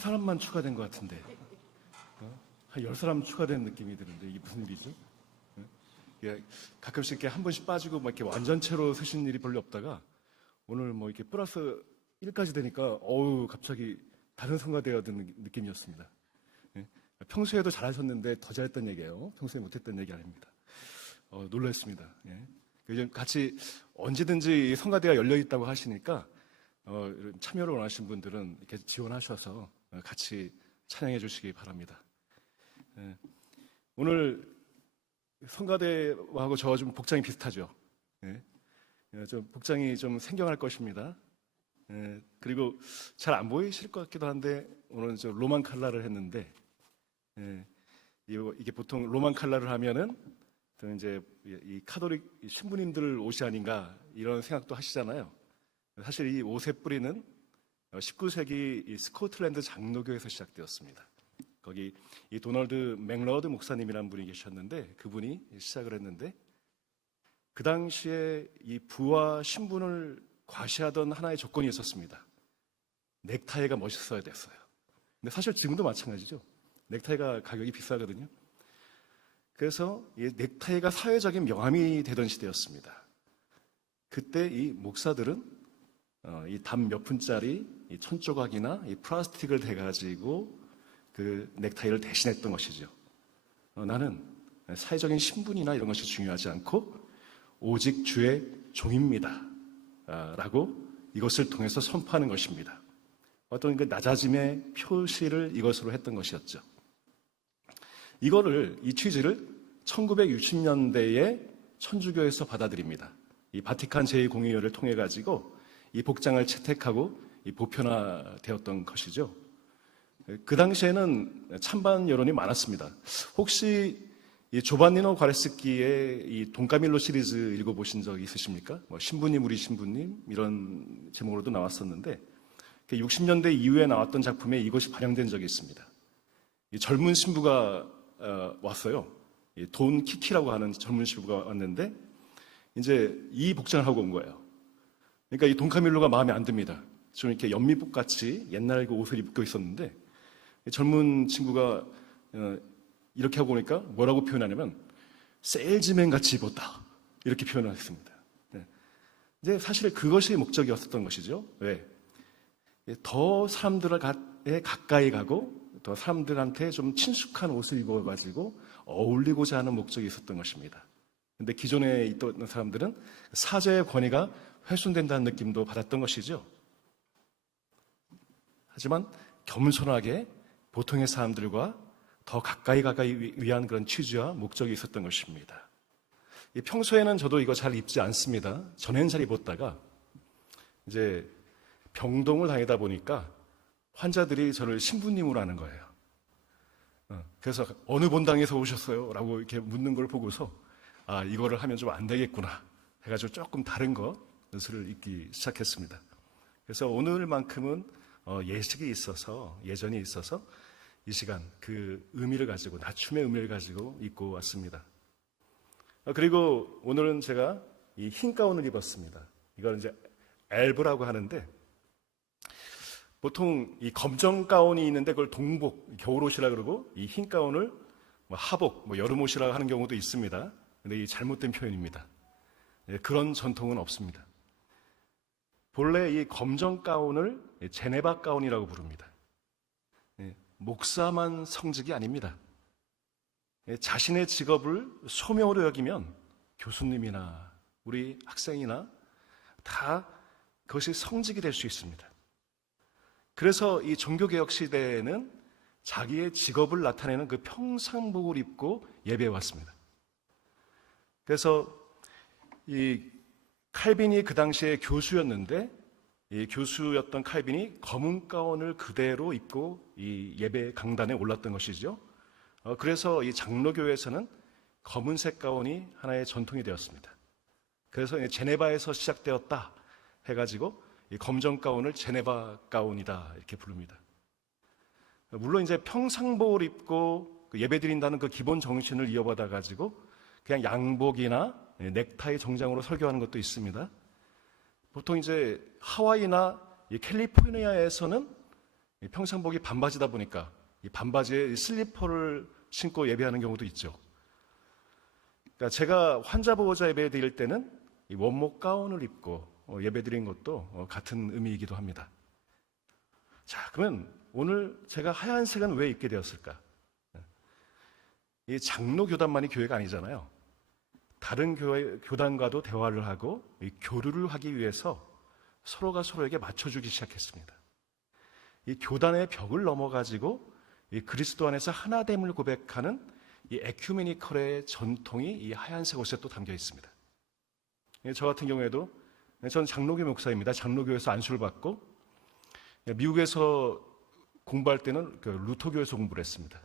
사람만 추가된 것 같은데, 한 10사람 추가된 느낌이 드는데, 이게 무슨 일이죠? 예, 가끔씩 이렇게 한 번씩 빠지고 막 이렇게 완전체로 서신 일이 별로 없다가 오늘 뭐 이렇게 플러스 1까지 되니까 갑자기 다른 성가대가 된 느낌이었습니다. 예, 평소에도 잘하셨는데 더 잘했던 얘기예요. 평소에 못했던 얘기 아닙니다. 놀랐습니다. 예. 요즘 같이 언제든지 성가대가 열려 있다고 하시니까 참여를 원하시는 분들은 이렇게 지원하셔서 같이 찬양해 주시기 바랍니다. 예. 오늘 성가대하고 저와 좀 복장이 비슷하죠. 예. 좀 복장이 좀 생경할 것입니다. 예. 그리고 잘 안 보이실 것 같기도 한데 오늘 저 로만 칼라를 했는데 예. 이게 보통 로만 칼라를 하면은 이제 이 카톨릭 신부님들 옷이 아닌가 이런 생각도 하시잖아요. 사실 이 옷의 뿌리는 19세기 이 스코틀랜드 장로교에서 시작되었습니다. 거기 이 도널드 맥러드 목사님이라는 분이 계셨는데 그분이 시작을 했는데 그 당시에 이 부와 신분을 과시하던 하나의 조건이 있었습니다. 넥타이가 멋있어야 됐어요. 근데 사실 지금도 마찬가지죠. 넥타이가 가격이 비싸거든요. 그래서 이 넥타이가 사회적인 명함이 되던 시대였습니다. 그때 이 목사들은 이 담 몇 푼짜리 이 천조각이나 이 플라스틱을 대가지고 그 넥타이를 대신했던 것이죠. 나는 사회적인 신분이나 이런 것이 중요하지 않고 오직 주의 종입니다. 라고 이것을 통해서 선포하는 것입니다. 어떤 그 낮아짐의 표시를 이것으로 했던 것이었죠. 이 취지를 1960년대에 천주교에서 받아들입니다. 이 바티칸 제2공의회를 통해 가지고 이 복장을 채택하고 이 보편화되었던 것이죠. 그 당시에는 찬반 여론이 많았습니다. 혹시 이 조반니노 과레스키의 이 돈카밀로 시리즈 읽어보신 적 있으십니까? 뭐 신부님 우리 신부님 이런 제목으로도 나왔었는데 60년대 이후에 나왔던 작품에 이것이 반영된 적이 있습니다. 이 젊은 신부가 왔어요. 돈 키키라고 하는 젊은 신부가 왔는데 이제 이 복장을 하고 온 거예요. 그러니까 이 돈카밀로가 마음에 안 듭니다. 좀 이렇게 연미복 같이 옛날 그 옷을 입고 있었는데 젊은 친구가 이렇게 하고 오니까 뭐라고 표현하냐면 세일즈맨 같이 입었다 이렇게 표현을 했습니다. 이제 사실 그것이 목적이었던 것이죠. 왜? 더 사람들에 가까이 가고 더 사람들한테 좀 친숙한 옷을 입어가지고 어울리고자 하는 목적이 있었던 것입니다. 근데 기존에 있던 사람들은 사제의 권위가 훼손된다는 느낌도 받았던 것이죠. 하지만 겸손하게 보통의 사람들과 더 가까이 위한 그런 취지와 목적이 있었던 것입니다. 평소에는 저도 이거 잘 입지 않습니다. 전에는 잘 입었다가 이제 병동을 다니다 보니까 환자들이 저를 신부님으로 하는 거예요. 그래서 어느 본당에서 오셨어요? 라고 이렇게 묻는 걸 보고서 이거를 하면 좀 안 되겠구나 해가지고 조금 다른 것을 입기 시작했습니다. 그래서 오늘만큼은 예전이 있어서 이 시간 그 의미를 가지고 낮춤의 의미를 가지고 입고 왔습니다. 그리고 오늘은 제가 이 흰 가운을 입었습니다. 이걸 이제 엘브라고 하는데 보통 이 검정 가운이 있는데 그걸 동복, 겨울옷이라 그러고 이 흰 가운을 하복, 여름옷이라고 하는 경우도 있습니다. 근데 이 잘못된 표현입니다. 그런 전통은 없습니다. 본래 이 검정 가운을 제네바 가운이라고 부릅니다. 목사만 성직이 아닙니다. 자신의 직업을 소명으로 여기면 교수님이나 우리 학생이나 다 그것이 성직이 될 수 있습니다. 그래서 이 종교개혁 시대에는 자기의 직업을 나타내는 그 평상복을 입고 예배해 왔습니다. 그래서 이 칼빈이 그 당시에 교수였는데 이 교수였던 칼빈이 검은 가운을 그대로 입고 이 예배 강단에 올랐던 것이죠. 그래서 이 장로교회에서는 검은색 가운이 하나의 전통이 되었습니다. 그래서 제네바에서 시작되었다 해가지고 이 검정 가운을 제네바 가운이다 이렇게 부릅니다. 물론 이제 평상복을 입고 예배드린다는 그 기본 정신을 이어받아 가지고 그냥 양복이나 넥타이 정장으로 설교하는 것도 있습니다. 보통 이제 하와이나 캘리포니아에서는 평상복이 반바지다 보니까 이 반바지에 슬리퍼를 신고 예배하는 경우도 있죠. 그러니까 제가 환자 보호자 예배 드릴 때는 이 원목 가운을 입고 예배 드린 것도 같은 의미이기도 합니다. 자, 그러면 오늘 제가 하얀색은 왜 입게 되었을까? 이 장로 교단만이 교회가 아니잖아요. 다른 교단과도 대화를 하고 교류를 하기 위해서 서로가 서로에게 맞춰주기 시작했습니다. 이 교단의 벽을 넘어가지고 이 그리스도 안에서 하나됨을 고백하는 이 에큐메니컬의 전통이 이 하얀색 옷에 또 담겨 있습니다. 저 같은 경우에도 저는 장로교 목사입니다. 장로교에서 안수를 받고 미국에서 공부할 때는 루터교에서 공부를 했습니다.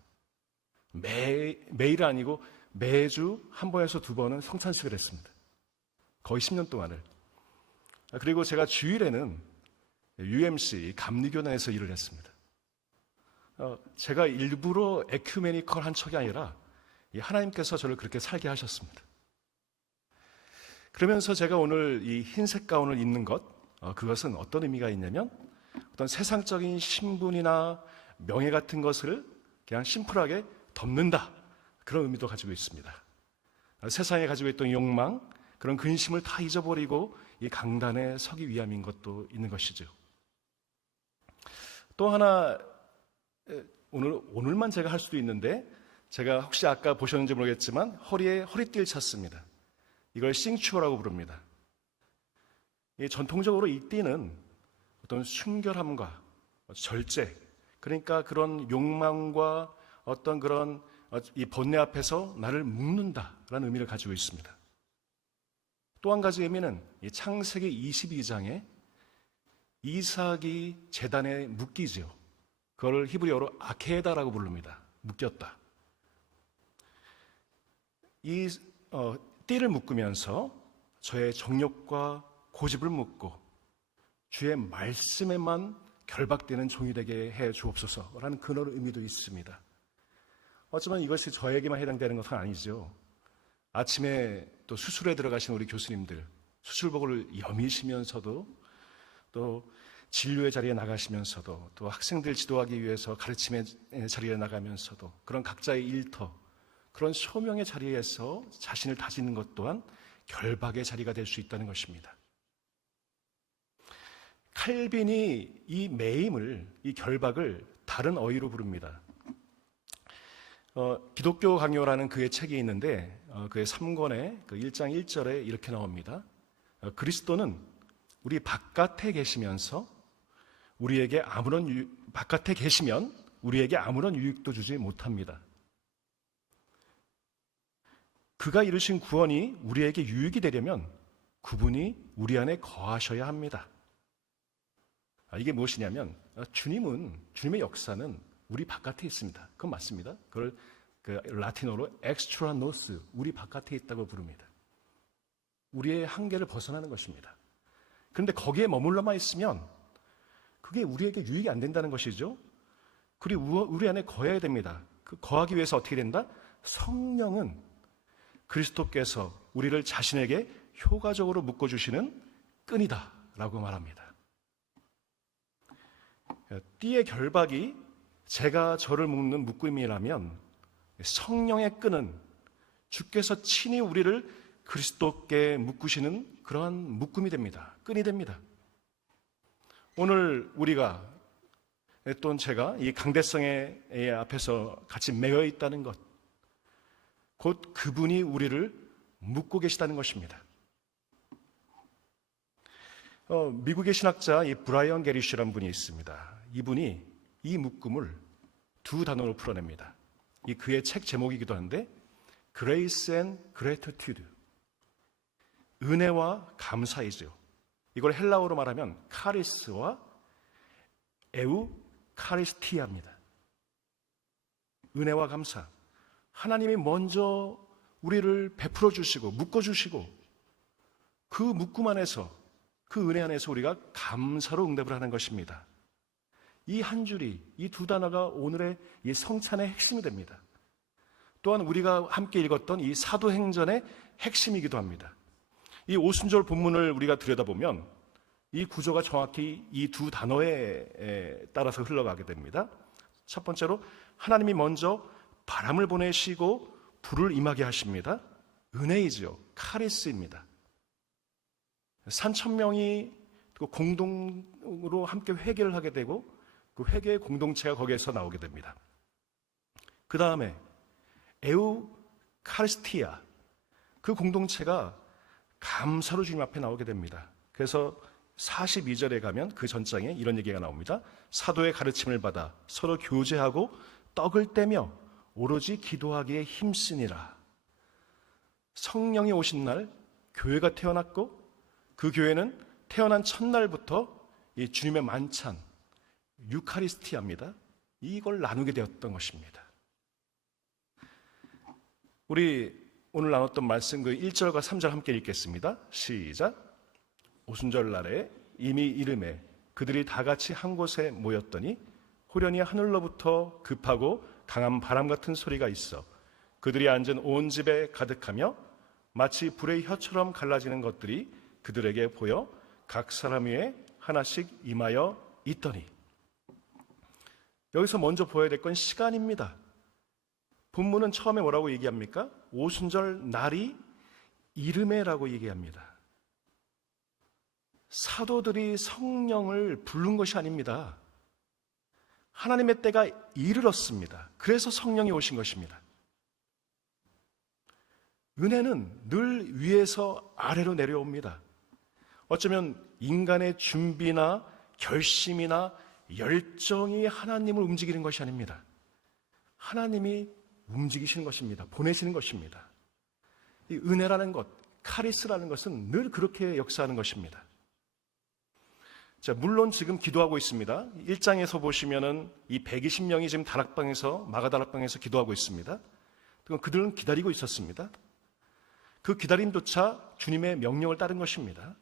매일 아니고 매주 한 번에서 두 번은 성찬식을 했습니다. 거의 10년 동안을. 그리고 제가 주일에는 UMC 감리교단에서 일을 했습니다. 제가 일부러 에큐메니컬한 척이 아니라 하나님께서 저를 그렇게 살게 하셨습니다. 그러면서 제가 오늘 이 흰색 가운을 입는 것, 그것은 어떤 의미가 있냐면 어떤 세상적인 신분이나 명예 같은 것을 그냥 심플하게 덮는다, 그런 의미도 가지고 있습니다. 세상에 가지고 있던 욕망, 그런 근심을 다 잊어버리고 이 강단에 서기 위함인 것도 있는 것이죠. 또 하나, 오늘만 제가 할 수도 있는데, 제가 혹시 아까 보셨는지 모르겠지만 허리에 허리띠를 찼습니다. 이걸 싱추어라고 부릅니다. 전통적으로 이 띠는 어떤 순결함과 절제, 그러니까 그런 욕망과 어떤 그런 이 번뇌 앞에서 나를 묶는다라는 의미를 가지고 있습니다. 또 한 가지 의미는 이 창세기 22장에 이삭이 제단에 묶이지요. 그걸 히브리어로 아케다라고 부릅니다. 묶였다. 이 띠를 묶으면서 저의 정욕과 고집을 묶고 주의 말씀에만 결박되는 종이 되게 해 주옵소서라는 그런 의미도 있습니다. 하지만 이것이 저에게만 해당되는 것은 아니죠. 아침에 또 수술에 들어가신 우리 교수님들, 수술복을 여미시면서도 또 진료의 자리에 나가시면서도 또 학생들 지도하기 위해서 가르침의 자리에 나가면서도 그런 각자의 일터, 그런 소명의 자리에서 자신을 다지는 것 또한 결박의 자리가 될 수 있다는 것입니다. 칼빈이 이 매임을, 이 결박을 다른 어휘로 부릅니다. 기독교 강요라는 그의 책이 있는데 그의 3권의 그 1장 1절에 이렇게 나옵니다. 그리스도는 우리 바깥에 계시면서 바깥에 계시면 우리에게 아무런 유익도 주지 못합니다. 그가 이루신 구원이 우리에게 유익이 되려면 그분이 우리 안에 거하셔야 합니다. 이게 무엇이냐면 주님의 역사는 우리 바깥에 있습니다. 그건 맞습니다. 그걸 라틴어로 extra nos, 우리 바깥에 있다고 부릅니다. 우리의 한계를 벗어나는 것입니다. 그런데 거기에 머물러만 있으면 그게 우리에게 유익이 안 된다는 것이죠. 그리고 우리 안에 거해야 됩니다. 거하기 위해서 어떻게 된다? 성령은 그리스도께서 우리를 자신에게 효과적으로 묶어주시는 끈이다 라고 말합니다. 띠의 결박이 제가 저를 묶는 묶음이라면 성령의 끈은 주께서 친히 우리를 그리스도께 묶으시는 그러한 묶음이 됩니다. 끈이 됩니다. 오늘 우리가 또는 제가 이 강대성의 앞에서 같이 매여 있다는 것, 곧 그분이 우리를 묶고 계시다는 것입니다. 미국의 신학자 이 브라이언 게리쉬라는 분이 있습니다. 이분이 이 묶음을 두 단어로 풀어냅니다. 이 그의 책 제목이기도 한데 Grace and Gratitude, 은혜와 감사이죠. 이걸 헬라어로 말하면 카리스와 에우카리스티아입니다. 은혜와 감사. 하나님이 먼저 우리를 베풀어 주시고 묶어 주시고 그 묶음 안에서, 그 은혜 안에서 우리가 감사로 응답을 하는 것입니다. 이 한 줄이, 이 두 단어가 오늘의 이 성찬의 핵심이 됩니다. 또한 우리가 함께 읽었던 이 사도행전의 핵심이기도 합니다. 이 오순절 본문을 우리가 들여다보면 이 구조가 정확히 이 두 단어에 따라서 흘러가게 됩니다. 첫 번째로 하나님이 먼저 바람을 보내시고 불을 임하게 하십니다. 은혜이죠. 카리스입니다. 3,000명이 공동으로 함께 회개를 하게 되고 그 회개의 공동체가 거기에서 나오게 됩니다. 그 다음에 에우카리스티아, 그 공동체가 감사로 주님 앞에 나오게 됩니다. 그래서 42절에 가면 그 전장에 이런 얘기가 나옵니다. 사도의 가르침을 받아 서로 교제하고 떡을 떼며 오로지 기도하기에 힘쓰니라. 성령이 오신 날 교회가 태어났고 그 교회는 태어난 첫날부터 이 주님의 만찬, 유카리스티아입니다. 이걸 나누게 되었던 것입니다. 우리 오늘 나눴던 말씀 그 1절과 3절 함께 읽겠습니다. 시작. 오순절 날에 이미 이름에 그들이 다 같이 한 곳에 모였더니 호련히 하늘로부터 급하고 강한 바람 같은 소리가 있어 그들이 앉은 온 집에 가득하며 마치 불의 혀처럼 갈라지는 것들이 그들에게 보여 각 사람 위에 하나씩 임하여 있더니. 여기서 먼저 보여야 될 건 시간입니다. 본문은 처음에 뭐라고 얘기합니까? 오순절 날이 이름에라고 얘기합니다. 사도들이 성령을 부른 것이 아닙니다. 하나님의 때가 이르렀습니다. 그래서 성령이 오신 것입니다. 은혜는 늘 위에서 아래로 내려옵니다. 어쩌면 인간의 준비나 결심이나 열정이 하나님을 움직이는 것이 아닙니다. 하나님이 움직이시는 것입니다. 보내시는 것입니다. 이 은혜라는 것, 카리스라는 것은 늘 그렇게 역사하는 것입니다. 자, 물론 지금 기도하고 있습니다. 1장에서 보시면은 이 120명이 지금 마가다락방에서 기도하고 있습니다. 그들은 기다리고 있었습니다. 그 기다림조차 주님의 명령을 따른 것입니다.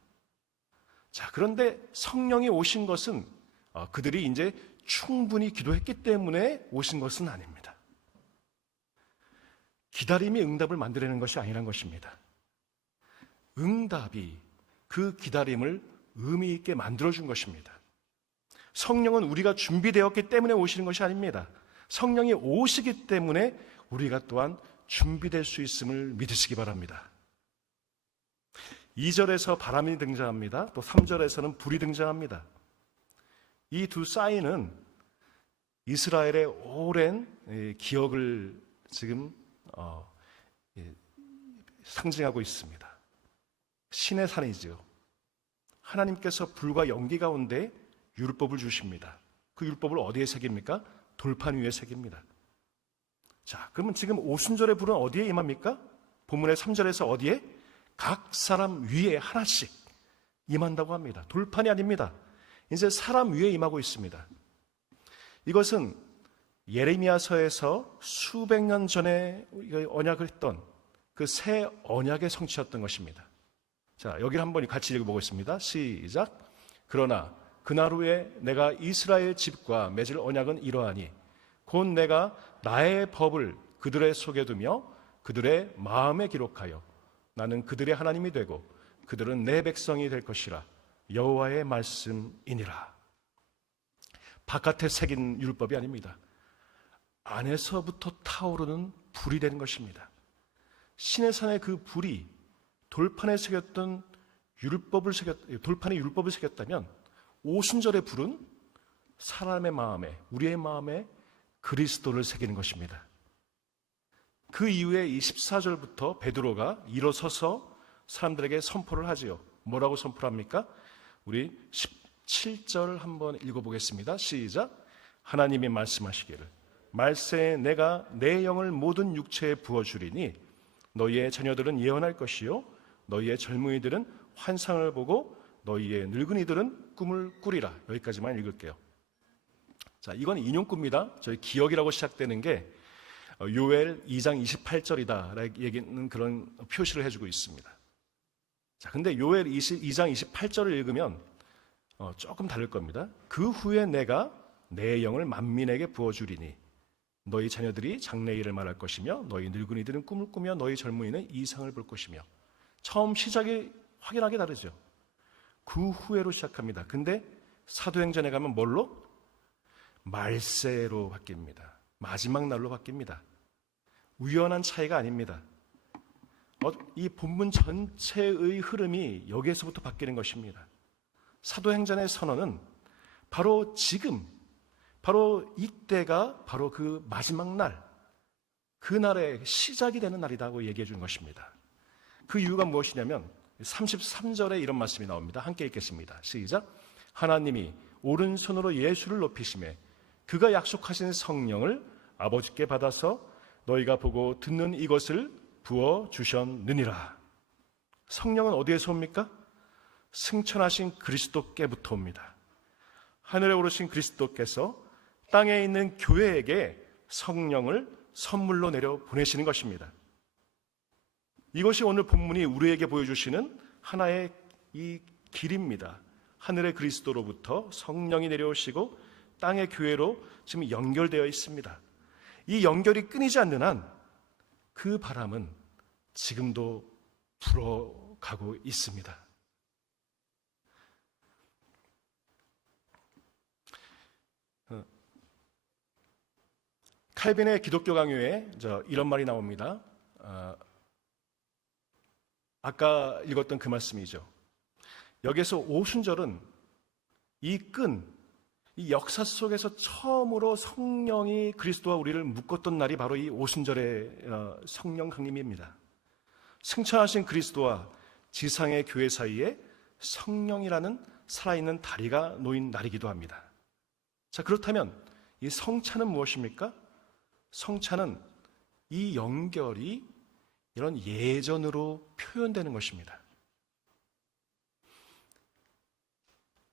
자, 그런데 성령이 오신 것은 그들이 이제 충분히 기도했기 때문에 오신 것은 아닙니다. 기다림이 응답을 만들어내는 것이 아니란 것입니다. 응답이 그 기다림을 의미 있게 만들어준 것입니다. 성령은 우리가 준비되었기 때문에 오시는 것이 아닙니다. 성령이 오시기 때문에 우리가 또한 준비될 수 있음을 믿으시기 바랍니다. 2절에서 바람이 등장합니다. 또 3절에서는 불이 등장합니다. 이 두 사인은 이스라엘의 오랜 기억을 지금 상징하고 있습니다. 신의 산이죠. 하나님께서 불과 연기 가운데 율법을 주십니다. 그 율법을 어디에 새깁니까? 돌판 위에 새깁니다. 자, 그러면 지금 오순절의 불은 어디에 임합니까? 본문의 3절에서 어디에? 각 사람 위에 하나씩 임한다고 합니다. 돌판이 아닙니다. 이제 사람 위에 임하고 있습니다. 이것은 예레미야서에서 수백 년 전에 언약을 했던 그 새 언약의 성취였던 것입니다. 자, 여기를 한번 같이 읽어보겠습니다. 시작. 그러나 그날 후에 내가 이스라엘 집과 맺을 언약은 이러하니 곧 내가 나의 법을 그들의 속에 두며 그들의 마음에 기록하여 나는 그들의 하나님이 되고 그들은 내 백성이 될 것이라. 여호와의 말씀이니라. 바깥에 새긴 율법이 아닙니다. 안에서부터 타오르는 불이 되는 것입니다. 신의 산의 그 불이 돌판에 새겼던 돌판에 율법을 새겼다면 오순절의 불은 사람의 마음에, 우리의 마음에 그리스도를 새기는 것입니다. 그 이후에 이 14절부터 베드로가 일어서서 사람들에게 선포를 하지요. 뭐라고 선포를 합니까? 우리 17절 한번 읽어보겠습니다. 시작. 하나님이 말씀하시기를 말세에 내가 내 영을 모든 육체에 부어주리니 너희의 자녀들은 예언할 것이요 너희의 젊은이들은 환상을 보고 너희의 늙은이들은 꿈을 꾸리라. 여기까지만 읽을게요. 자, 이건 인용구입니다. 저희 기억이라고 시작되는 게 요엘 2장 28절이다 라는 얘기는 그런 표시를 해주고 있습니다. 자, 근데 요엘 2장 28절을 읽으면 조금 다를 겁니다. 그 후에 내가 내 영을 만민에게 부어주리니 너희 자녀들이 장래일을 말할 것이며 너희 늙은이들은 꿈을 꾸며 너희 젊은이는 이상을 볼 것이며. 처음 시작이 확연하게 다르죠. 그 후회로 시작합니다. 근데 사도행전에 가면 뭘로? 말세로 바뀝니다. 마지막 날로 바뀝니다. 우연한 차이가 아닙니다. 이 본문 전체의 흐름이 여기에서부터 바뀌는 것입니다. 사도행전의 선언은 바로 지금, 바로 이때가 바로 그 마지막 날, 그날의 시작이 되는 날이라고 얘기해 주는 것입니다. 그 이유가 무엇이냐면 33절에 이런 말씀이 나옵니다. 함께 읽겠습니다. 시작. 하나님이 오른손으로 예수를 높이시매 그가 약속하신 성령을 아버지께 받아서 너희가 보고 듣는 이것을 부어주셨느니라. 성령은 어디에서 옵니까? 승천하신 그리스도께부터 옵니다. 하늘에 오르신 그리스도께서 땅에 있는 교회에게 성령을 선물로 내려 보내시는 것입니다. 이것이 오늘 본문이 우리에게 보여주시는 하나의 이 길입니다. 하늘의 그리스도로부터 성령이 내려오시고 땅의 교회로 지금 연결되어 있습니다. 이 연결이 끊이지 않는 한 그 바람은 지금도 불어가고 있습니다. 칼빈의 기독교 강요에 이런 말이 나옵니다. 아까 읽었던 그 말씀이죠. 여기서 오순절은 이 역사 속에서 처음으로 성령이 그리스도와 우리를 묶었던 날이 바로 이 오순절의 성령 강림입니다. 승천하신 그리스도와 지상의 교회 사이에 성령이라는 살아있는 다리가 놓인 날이기도 합니다. 자, 그렇다면 이 성찬은 무엇입니까? 성찬은 이 연결이 이런 예전으로 표현되는 것입니다.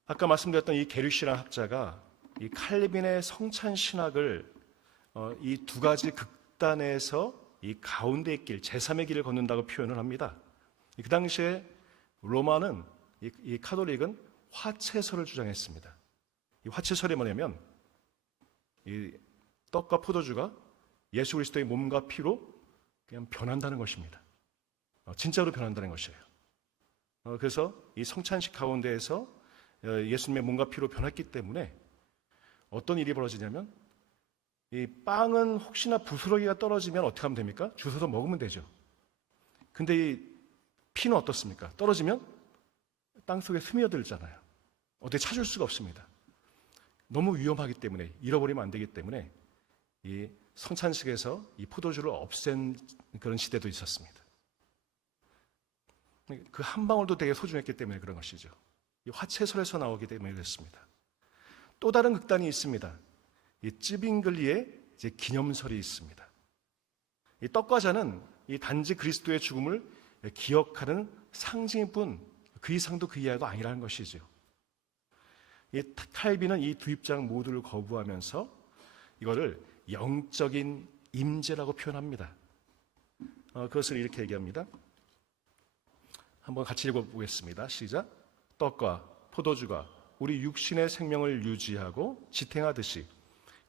아까 말씀드렸던 이 게르시라는 학자가 이 칼빈의 성찬 신학을 이 두 가지 극단에서 이 가운데의 길, 제3의 길을 걷는다고 표현을 합니다. 그 당시에 로마는 이 카톨릭은 화채설을 주장했습니다. 이 화채설이 뭐냐면 이 떡과 포도주가 예수 그리스도의 몸과 피로 그냥 변한다는 것입니다. 진짜로 변한다는 것이에요. 그래서 이 성찬식 가운데에서 예수님의 몸과 피로 변했기 때문에 어떤 일이 벌어지냐면 이 빵은 혹시나 부스러기가 떨어지면 어떻게 하면 됩니까? 주워서 먹으면 되죠. 근데 이 피는 어떻습니까? 떨어지면 땅속에 스며들잖아요. 어떻게 찾을 수가 없습니다. 너무 위험하기 때문에, 잃어버리면 안 되기 때문에 이 성찬식에서 이 포도주를 없앤 그런 시대도 있었습니다. 그 한 방울도 되게 소중했기 때문에 그런 것이죠. 이 화채설에서 나오기 때문에 그렇습니다. 또 다른 극단이 있습니다. 이 찌빙글리의 이제 기념설이 있습니다. 이 떡과 잔은 이 단지 그리스도의 죽음을 기억하는 상징일 뿐 그 이상도 그 이하도 아니라는 것이죠. 이 칼빈은 이 두 입장 모두를 거부하면서 이거를 영적인 임재라고 표현합니다. 그것을 이렇게 얘기합니다. 한번 같이 읽어보겠습니다. 시작. 떡과 포도주가 우리 육신의 생명을 유지하고 지탱하듯이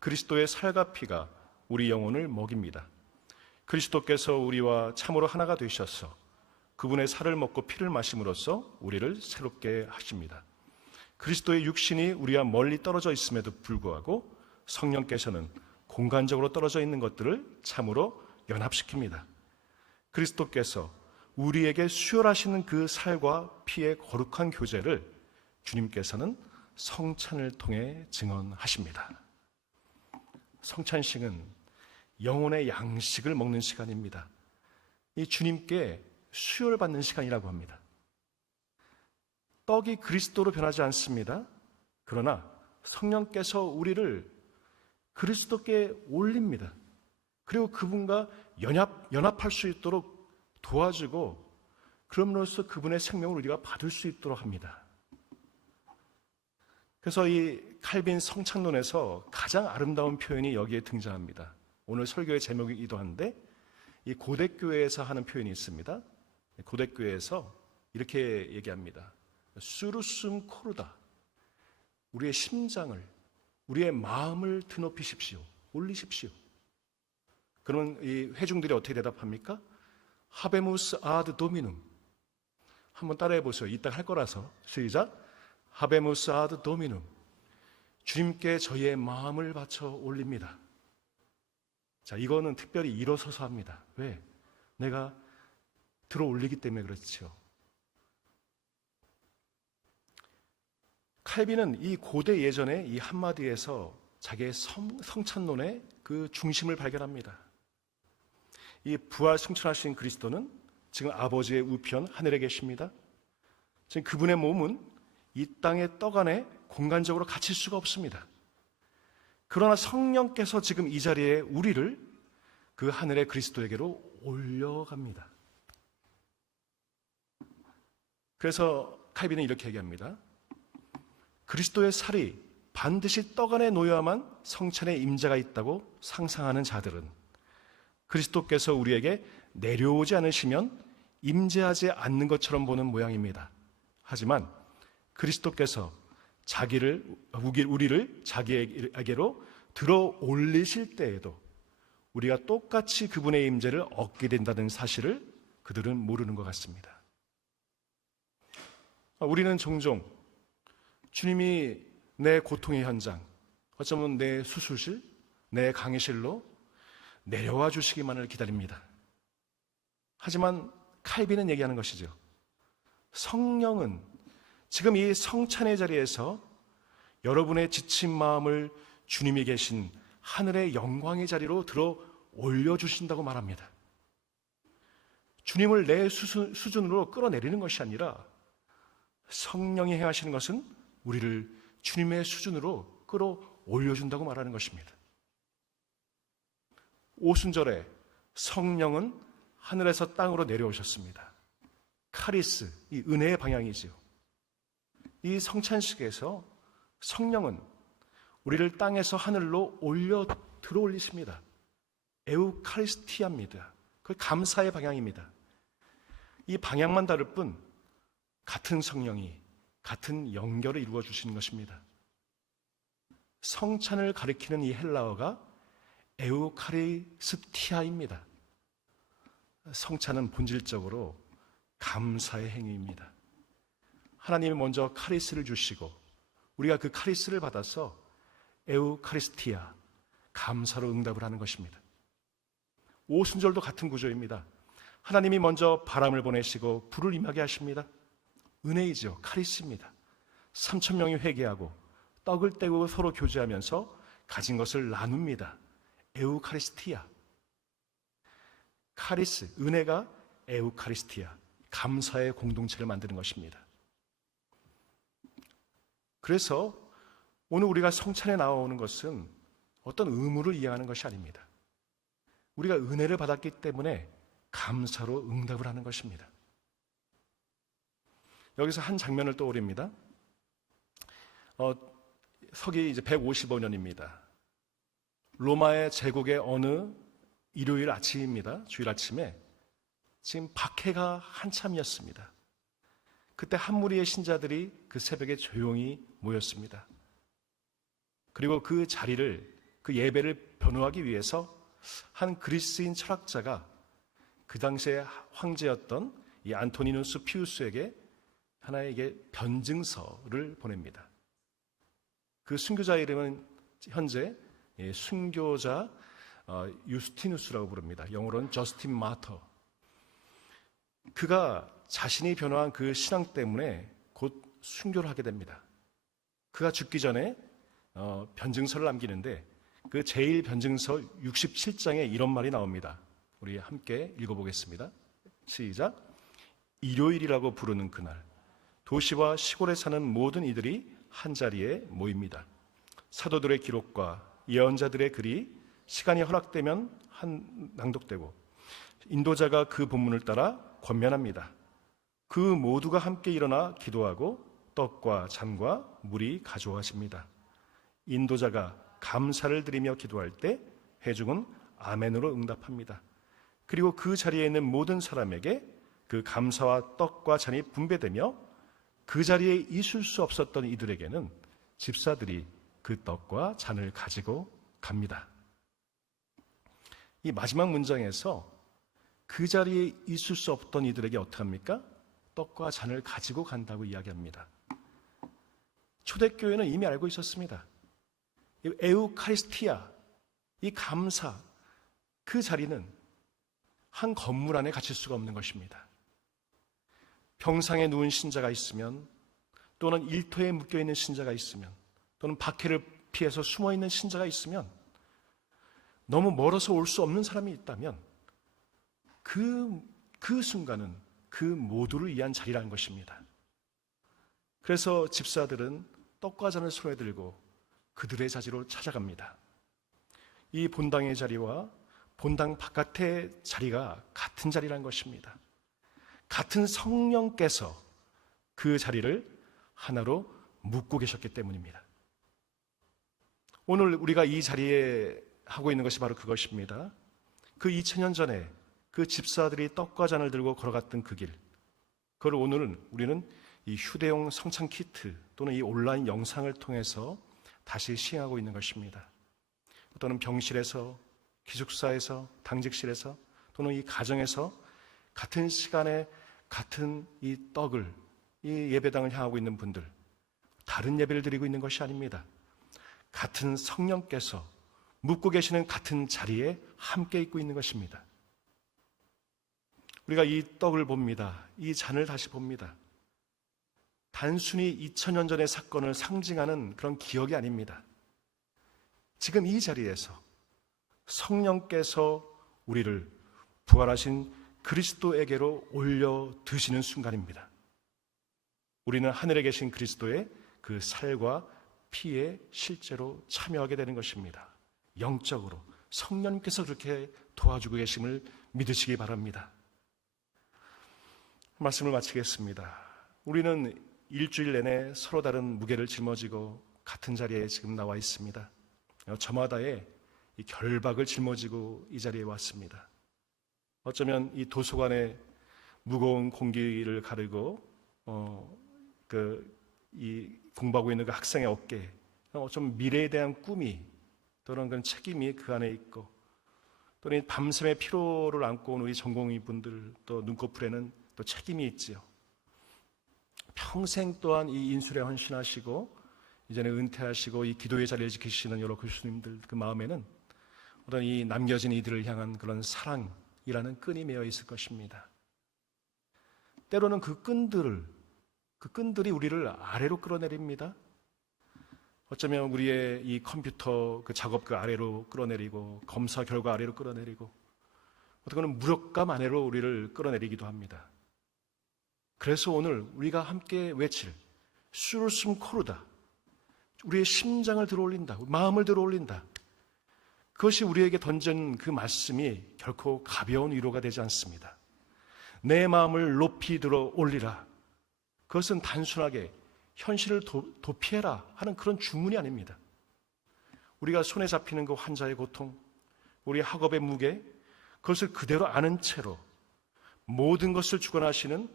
그리스도의 살과 피가 우리 영혼을 먹입니다. 그리스도께서 우리와 참으로 하나가 되셔서 그분의 살을 먹고 피를 마심으로써 우리를 새롭게 하십니다. 그리스도의 육신이 우리와 멀리 떨어져 있음에도 불구하고 성령께서는 공간적으로 떨어져 있는 것들을 참으로 연합시킵니다. 그리스도께서 우리에게 수혈하시는 그 살과 피의 거룩한 교제를 주님께서는 성찬을 통해 증언하십니다. 성찬식은 영혼의 양식을 먹는 시간입니다. 이 주님께 수혈받는 시간이라고 합니다. 떡이 그리스도로 변하지 않습니다. 그러나 성령께서 우리를 그리스도께 올립니다. 그리고 그분과 연합할 수 있도록 도와주고 그럼으로써 그분의 생명을 우리가 받을 수 있도록 합니다. 그래서 이 칼빈 성찬론에서 가장 아름다운 표현이 여기에 등장합니다. 오늘 설교의 제목이기도 한데 이 고대교회에서 하는 표현이 있습니다. 고대교회에서 이렇게 얘기합니다. 수루숨 코르다. 우리의 심장을, 우리의 마음을 드높이십시오. 올리십시오. 그러면 이 회중들이 어떻게 대답합니까? 하베무스 아드 도미눔. 한번 따라해 보세요. 이따 할 거라서. 시작. 하베무스 아드 도미눔, 주님께 저희의 마음을 바쳐 올립니다. 자, 이거는 특별히 일어서서 합니다. 왜? 내가 들어 올리기 때문에 그렇죠. 칼빈은 이 고대 예전에 이 한마디에서 자기의 성찬론의 그 중심을 발견합니다. 이 부활 승천하신 그리스도는 지금 아버지의 우편 하늘에 계십니다. 지금 그분의 몸은 이 땅의 떡 안에 공간적으로 갇힐 수가 없습니다. 그러나 성령께서 지금 이 자리에 우리를 그 하늘의 그리스도에게로 올려갑니다. 그래서 칼빈은 이렇게 얘기합니다. 그리스도의 살이 반드시 떡 안에 놓여야만 성찬의 임재가 있다고 상상하는 자들은 그리스도께서 우리에게 내려오지 않으시면 임재하지 않는 것처럼 보는 모양입니다. 하지만 그리스도께서 우리를 자기에게로 들어 올리실 때에도 우리가 똑같이 그분의 임재를 얻게 된다는 사실을 그들은 모르는 것 같습니다. 우리는 종종 주님이 내 고통의 현장, 어쩌면 내 수술실, 내 강의실로 내려와 주시기만을 기다립니다. 하지만 칼빈은 얘기하는 것이죠. 성령은 지금 이 성찬의 자리에서 여러분의 지친 마음을 주님이 계신 하늘의 영광의 자리로 들어 올려주신다고 말합니다. 주님을 내 수준으로 끌어내리는 것이 아니라 성령이 행하시는 것은 우리를 주님의 수준으로 끌어올려준다고 말하는 것입니다. 오순절에 성령은 하늘에서 땅으로 내려오셨습니다. 카리스, 이 은혜의 방향이지요. 이 성찬식에서 성령은 우리를 땅에서 하늘로 들어올리십니다. 에우카리스티아입니다. 그 감사의 방향입니다. 이 방향만 다를 뿐 같은 성령이 같은 연결을 이루어 주시는 것입니다. 성찬을 가리키는 이 헬라어가 에우카리스티아입니다. 성찬은 본질적으로 감사의 행위입니다. 하나님이 먼저 카리스를 주시고 우리가 그 카리스를 받아서 에우카리스티아, 감사로 응답을 하는 것입니다. 오순절도 같은 구조입니다. 하나님이 먼저 바람을 보내시고 불을 임하게 하십니다. 은혜이죠. 카리스입니다. 3,000명이 회개하고 떡을 떼고 서로 교제하면서 가진 것을 나눕니다. 에우카리스티아. 카리스, 은혜가 에우카리스티아, 감사의 공동체를 만드는 것입니다. 그래서 오늘 우리가 성찬에 나오는 것은 어떤 의무를 이해하는 것이 아닙니다. 우리가 은혜를 받았기 때문에 감사로 응답을 하는 것입니다. 여기서 한 장면을 떠올립니다. 서기 이제 155년입니다. 로마의 제국의 어느 일요일 아침입니다. 주일 아침에 지금 박해가 한참이었습니다. 그때 한 무리의 신자들이 그 새벽에 조용히 모였습니다. 그리고 그 자리를, 그 예배를 변호하기 위해서 한 그리스인 철학자가 그 당시에 황제였던 이 안토니누스 피우스에게 하나의 변증서를 보냅니다. 그 순교자 이름은 현재 순교자 유스티누스라고 부릅니다. 영어로는 저스틴 마터. 그가 자신이 변호한 그 신앙 때문에 곧 순교를 하게 됩니다. 그가 죽기 전에 변증서를 남기는데 그 제1변증서 67장에 이런 말이 나옵니다. 우리 함께 읽어보겠습니다. 시작. 일요일이라고 부르는 그날 도시와 시골에 사는 모든 이들이 한자리에 모입니다. 사도들의 기록과 예언자들의 글이 시간이 허락되면 낭독되고 인도자가 그 본문을 따라 권면합니다. 그 모두가 함께 일어나 기도하고 떡과 잔과 물이 가져와집니다. 인도자가 감사를 드리며 기도할 때 회중은 아멘으로 응답합니다. 그리고 그 자리에 있는 모든 사람에게 그 감사와 떡과 잔이 분배되며 그 자리에 있을 수 없었던 이들에게는 집사들이 그 떡과 잔을 가지고 갑니다. 이 마지막 문장에서 그 자리에 있을 수 없던 이들에게 어떻게 합니까? 떡과 잔을 가지고 간다고 이야기합니다. 초대교회는 이미 알고 있었습니다. 이 에우카리스티아, 이 감사, 그 자리는 한 건물 안에 갇힐 수가 없는 것입니다. 병상에 누운 신자가 있으면, 또는 일터에 묶여있는 신자가 있으면, 또는 박해를 피해서 숨어있는 신자가 있으면, 너무 멀어서 올 수 없는 사람이 있다면 그 순간은 그 모두를 위한 자리라는 것입니다. 그래서 집사들은 떡과 잔을 손에 들고 그들의 자리로 찾아갑니다. 이 본당의 자리와 본당 바깥의 자리가 같은 자리라는 것입니다. 같은 성령께서 그 자리를 하나로 묶고 계셨기 때문입니다. 오늘 우리가 이 자리에 하고 있는 것이 바로 그것입니다. 그 2000년 전에 그 집사들이 떡과 잔을 들고 걸어갔던 그 길, 그걸 오늘은 우리는 이 휴대용 성찬 키트 또는 이 온라인 영상을 통해서 다시 시행하고 있는 것입니다. 또는 병실에서, 기숙사에서, 당직실에서, 또는 이 가정에서 같은 시간에 같은 이 떡을, 이 예배당을 향하고 있는 분들, 다른 예배를 드리고 있는 것이 아닙니다. 같은 성령께서 묵고 계시는 같은 자리에 함께 있고 있는 것입니다. 우리가 이 떡을 봅니다. 이 잔을 다시 봅니다. 단순히 2000년 전의 사건을 상징하는 그런 기억이 아닙니다. 지금 이 자리에서 성령께서 우리를 부활하신 그리스도에게로 올려 드시는 순간입니다. 우리는 하늘에 계신 그리스도의 그 살과 피에 실제로 참여하게 되는 것입니다. 영적으로 성령님께서 그렇게 도와주고 계심을 믿으시기 바랍니다. 말씀을 마치겠습니다. 우리는 일주일 내내 서로 다른 무게를 짊어지고 같은 자리에 지금 나와 있습니다. 저마다의 이 결박을 짊어지고 이 자리에 왔습니다. 어쩌면 이 도서관의 무거운 공기를 가르고 이 공부하고 있는 그 학생의 어깨에 어쩌면 미래에 대한 꿈이 또는 그런 책임이 그 안에 있고, 또는 밤샘의 피로를 안고 온 우리 전공의 분들 또 눈꺼풀에는 또 책임이 있지요. 평생 또한 이 인술에 헌신하시고 이제는 은퇴하시고 이 기도의 자리를 지키시는 여러 교수님들 그 마음에는 어떤 이 남겨진 이들을 향한 그런 사랑이라는 끈이 매어 있을 것입니다. 때로는 그 끈들이 우리를 아래로 끌어내립니다. 어쩌면 우리의 이 컴퓨터 그 작업 그 아래로 끌어내리고, 검사 결과 아래로 끌어내리고, 어떻게는 무력감 아래로 우리를 끌어내리기도 합니다. 그래서 오늘 우리가 함께 외칠 수르숨 코르다, 우리의 심장을 들어올린다, 마음을 들어올린다, 그것이 우리에게 던진 그 말씀이 결코 가벼운 위로가 되지 않습니다. 내 마음을 높이 들어 올리라, 그것은 단순하게 현실을 도피해라 하는 그런 주문이 아닙니다. 우리가 손에 잡히는 그 환자의 고통, 우리 학업의 무게, 그것을 그대로 아는 채로 모든 것을 주관하시는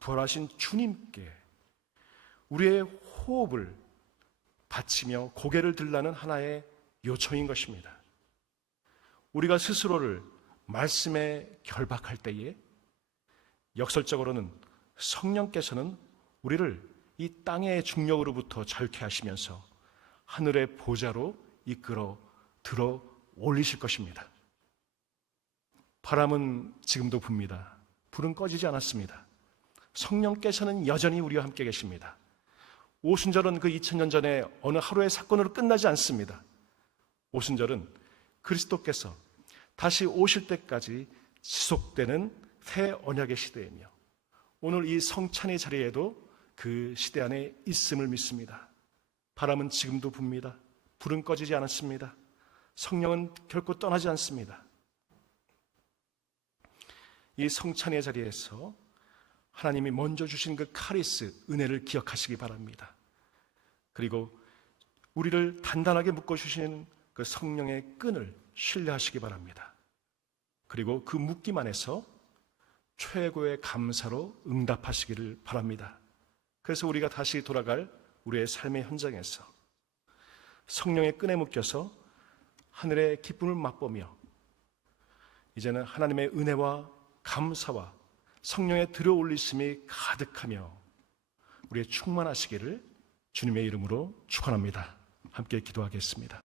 부활하신 주님께 우리의 호흡을 바치며 고개를 들라는 하나의 요청인 것입니다. 우리가 스스로를 말씀에 결박할 때에 역설적으로는 성령께서는 우리를 이 땅의 중력으로부터 자유케 하시면서 하늘의 보좌로 이끌어 들어 올리실 것입니다. 바람은 지금도 붑니다. 불은 꺼지지 않았습니다. 성령께서는 여전히 우리와 함께 계십니다. 오순절은 그 2000년 전에 어느 하루의 사건으로 끝나지 않습니다. 오순절은 그리스도께서 다시 오실 때까지 지속되는 새 언약의 시대이며, 오늘 이 성찬의 자리에도 그 시대 안에 있음을 믿습니다. 바람은 지금도 붑니다. 불은 꺼지지 않았습니다. 성령은 결코 떠나지 않습니다. 이 성찬의 자리에서 하나님이 먼저 주신 그 카리스, 은혜를 기억하시기 바랍니다. 그리고 우리를 단단하게 묶어주신 그 성령의 끈을 신뢰하시기 바랍니다. 그리고 그 묶임 안에서 최고의 감사로 응답하시기를 바랍니다. 그래서 우리가 다시 돌아갈 우리의 삶의 현장에서 성령의 끈에 묶여서 하늘의 기쁨을 맛보며 이제는 하나님의 은혜와 감사와 성령의 들어올리심이 가득하며 우리의 충만하시기를 주님의 이름으로 축원합니다. 함께 기도하겠습니다.